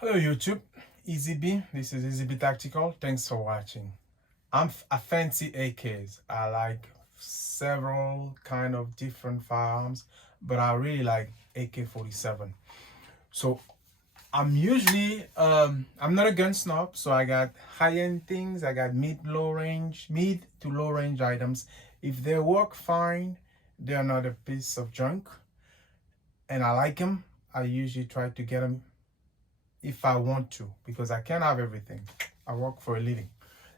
Hello YouTube, EasyB. This is EasyB Tactical. Thanks for watching. I'm a fancy AKs. I like several kind of different firearms, but I really like AK-47. So I'm usually I'm not a gun snob, so I got high-end things, I got mid to low range items. If they work fine, they're not a piece of junk, and I like them. I usually try to get them if I want to, because I can't have everything. I work for a living.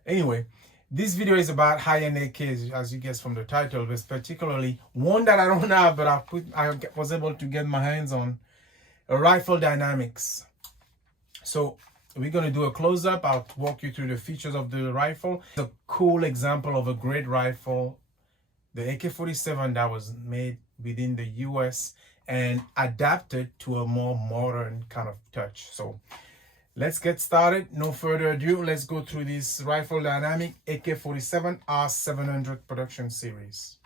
Anyway, this video is about high-end AKs, as you guess from the title, but particularly one that I don't have, but I was able to get my hands on, a Rifle Dynamics. So we're going to do a close-up. I'll walk you through the features of the rifle. It's a cool example of a great rifle, the AK-47 that was made within the US and adapted to a more modern kind of touch. So let's get started. No further ado, let's go through this Rifle Dynamic AK-47 R700 production series.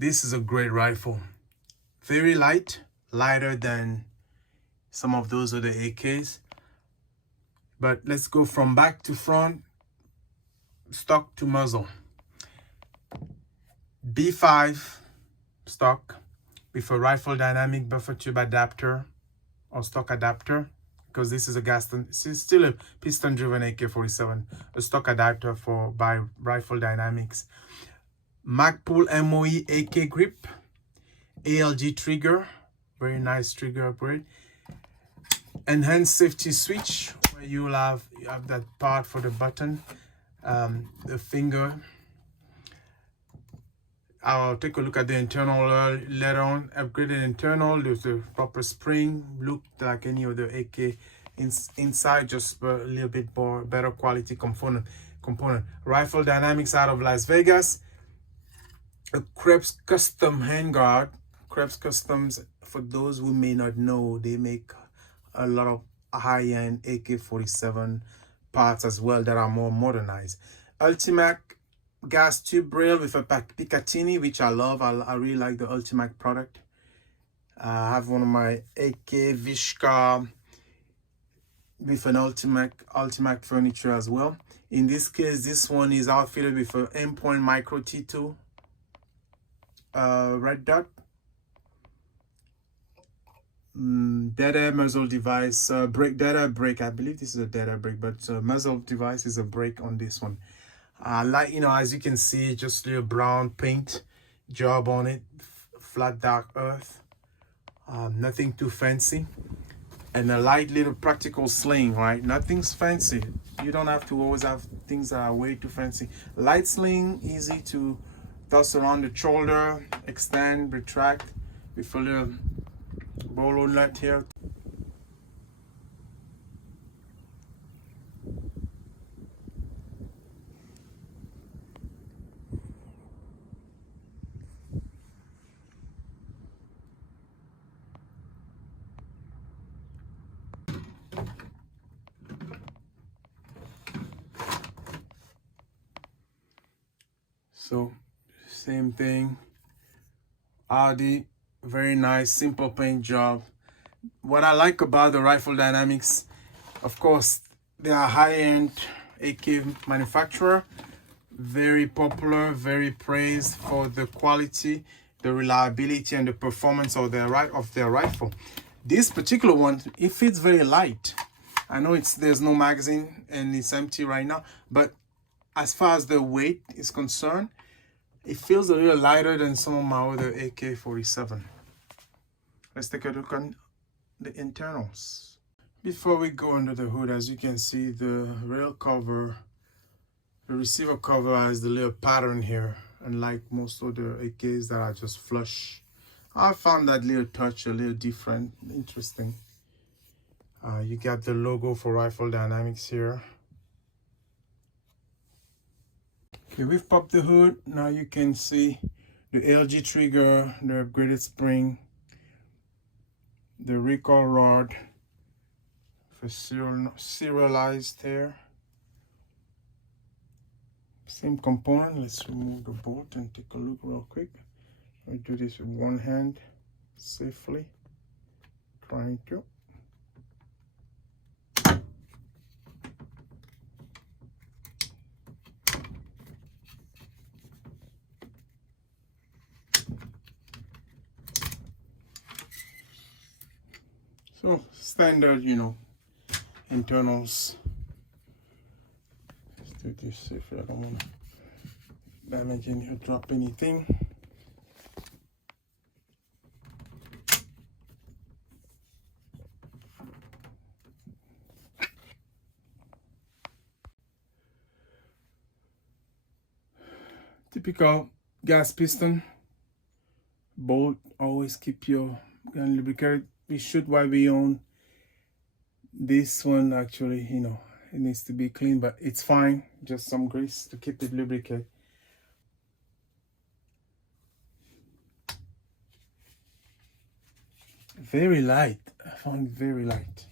This is a great rifle. Very light, lighter than some of those other AKs. But let's go from back to front, stock to muzzle. B5 stock with a Rifle Dynamic buffer tube adapter or stock adapter, because this is a this is still a piston driven AK-47, a stock adapter by Rifle Dynamics. Magpul MOE AK grip, ALG trigger, very nice trigger upgrade. Enhanced safety switch, where you have that part for the button, the finger. I'll take a look at the internal later on. Upgraded internal, there's the proper spring, looked like any other AK. Inside, just a little bit more better quality component. Rifle Dynamics out of Las Vegas. A Krebs custom handguard. Krebs Customs, for those who may not know, they make a lot of high-end AK-47 parts as well that are more modernized. Ultimac gas tube rail with a Picatinny, which I love. I really like the Ultimac product. I have one of my AK Vishka with an Ultimac furniture as well. In this case, this one is outfitted with an Aimpoint Micro T2 red dot, dead air muzzle device, dead air brake. I believe this is a dead air brake, but muzzle device is a brake on this one. Like, you know, as you can see, just a brown paint job on it, flat dark earth, nothing too fancy, and a light little practical sling, right? Nothing's fancy. You don't have to always have things that are way too fancy. Light sling, easy to toss around the shoulder, extend, retract with a little bolo nut here. So same thing, Audi, very nice, simple paint job. What I like about the Rifle Dynamics, of course, they are high-end AK manufacturer, very popular, very praised for the quality, the reliability, and the performance of their rifle. This particular one, it fits very light. I know there's no magazine and it's empty right now, but as far as the weight is concerned, it feels a little lighter than some of my other AK-47. Let's take a look on the internals. Before we go under the hood, as you can see, the rail cover, the receiver cover has the little pattern here, unlike most other AKs that are just flush. I found that little touch a little different, interesting. You got the logo for Rifle Dynamics here. Okay, we've popped the hood. Now you can see the LG trigger, the upgraded spring, the recoil rod for serialized here. Same component. Let's remove the bolt and take a look real quick. I do this with one hand safely. Trying to. So standard, you know, internals. Let's do this safely. I don't want to damage any or drop anything. Typical gas piston bolt. Always keep your gun lubricated. We should while we own this one. Actually, you know, it needs to be clean, but it's fine. Just some grease to keep it lubricated. Very light. I found it very light.